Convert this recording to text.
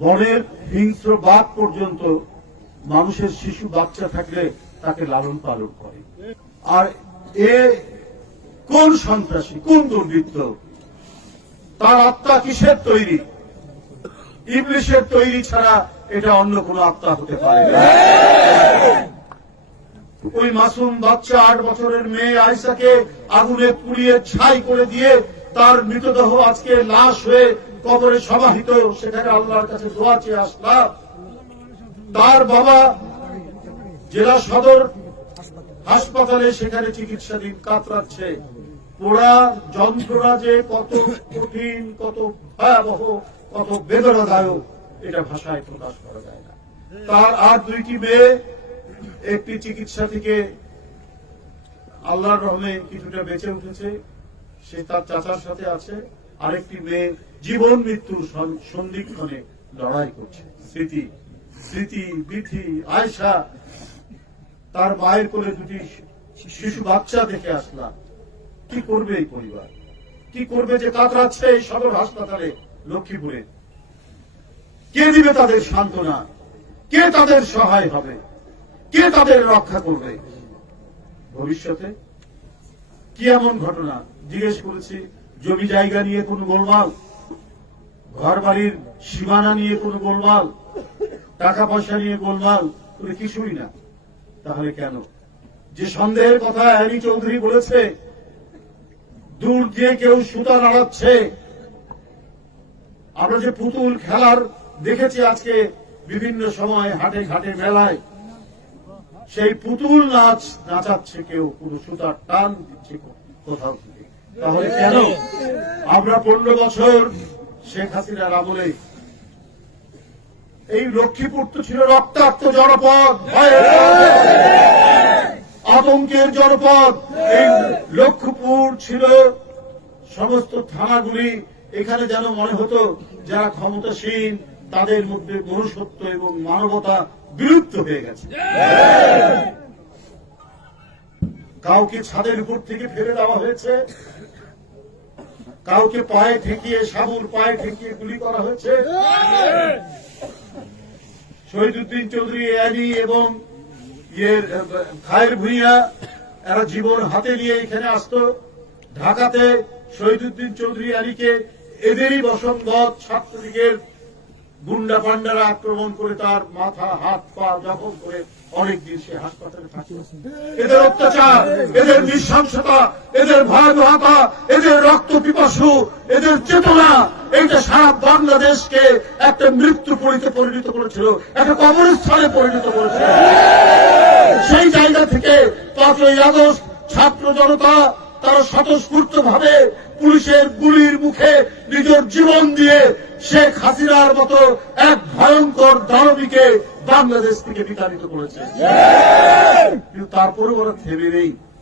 বনের হিংস্র বাঘ পর্যন্ত মানুষের শিশু বাচ্চা থাকলে তাকে লালন পালন করে। আর এ কোন সন্ত্রাসী, কোন দুর্বৃত্ত? তার আত্মা কিসের তৈরি? ইংলিশের তৈরি ছাড়া এটা অন্য কোন আত্মা হতে পারে ওই মাসুম বাচ্চা আট বছরের মেয়ে আয়সাকে আগুনে পুড়িয়ে ছাই করে দিয়ে তার মৃতদেহ আজকে লাশ হয়ে কবরে সমাহিত, সেখানে আল্লাহর কাছে দোয়া চেয়ে আসলাম। তার বাবা জেলা সদর হাসপাতালে সেখানে চিকিৎসাধীন কাতরাচ্ছে। পোড়া যন্ত্রণা যে কত কঠিন, কত ভয়াবহ, কত বেদনাদায়ক, এটা ভাষায় প্রকাশ করা যায় না। তার আর দুইটি মেয়ে, একটি চিকিৎসা থেকে আল্লাহর রহমে কিছুটা বেঁচে উঠেছে। সে তার চাচার সাথে আছে। আরেকটি মেয়ে জীবন মৃত্যুর সন্ধিক্ষণে লড়াই করছে। স্মৃতি স্মৃতি বিথি আয়সা তার মায়ের কোলে দুটি শিশু বাচ্চা দেখে আসলাম। কি করবে এই পরিবার? কি করবে যে কাতরাচ্ছে এই সদর হাসপাতালে লক্ষ্মীপুরে? কে দিবে তাদের সান্ত্বনা? কে তাদের সহায় হবে? কে তাদের রক্ষা করবে? ভবিষ্যতে কি এমন ঘটনা? জিজ্ঞেস করেছি, জমি জায়গা নিয়ে কোনো গোলমাল? ঘর বাড়ির সীমানা নিয়ে কোনো গোলমাল? টাকা পয়সা নিয়ে গোলমাল? কিছুই না। তাহলে কেন? যে সন্দেহের কথা হ্যারি চৌধুরী বলেছে, দূর দিয়ে কেউ সুতা নাড়াচ্ছে। আমরা যে পুতুল খেলার দেখেছি আজকে বিভিন্ন সময় হাটে ঘাটে মেলায় সেই পুতুল নাচ নাচাচ্ছে কেউ, কোনো সুতার টান দিচ্ছে কোথাও থেকে। তাহলে কেন? আমরা পনেরো বছর শেখ হাসিনার আমলে এই লক্ষ্মীপুর তো ছিল রক্তাক্ত জনপদ। আতঙ্কের জনপদ। এই লক্ষ্মীপুর ছিল সমস্ত থানাগুলি এখানে যেন মনে হতো যারা ক্ষমতাসীন, তাদের মধ্যে মনুষ্যত্ব এবং মানবতা বিলুপ্ত হয়ে গেছে। কাউকে ছাদের উপর থেকে ফেলে দেওয়া হয়েছে। কাউকে পায়ে ঠেকিয়ে সাবুর পায়ে ঠেকিয়ে গুলি করা হয়েছে। শহীদুদ্দিন চৌধুরী, অ্যানি এবং খায়ের ভুইয়া, এরা জীবন হাতে নিয়ে এখানে আসতো। ঢাকাতে শহীদুদ্দিন চৌধুরী আলীকে এদেরই বসঙ্গত ছাত্রলীগের গুন্ডা পান্ডারা আক্রমণ করে তার মাথা, হাত, পা দখল করে অনেক দিন সে হাসপাতালে থাকে এদের অত্যাচার, এদের নৃশংসতা, এদের ভয়াবহতা, এদের রক্ত পিপাসু, এদের চেতনা, এইটা সারা বাংলাদেশকে একটা মৃত্যু পরিতে পরিণত করেছিল, একটা কবরস্থানে পরিণত করেছিল। সেই জায়গা থেকে পাঁচই আগস্ট ছাত্র জনতা তারা স্বতঃস্ফূর্ত ভাবে পুলিশের গুলির মুখে নিজের জীবন দিয়ে শেখ হাসিনার মতো এক ভয়ঙ্কর দানবীকে বাংলাদেশ থেকে বিতাড়িত করেছে। কিন্তু তারপরে ওরা থেমে নেই।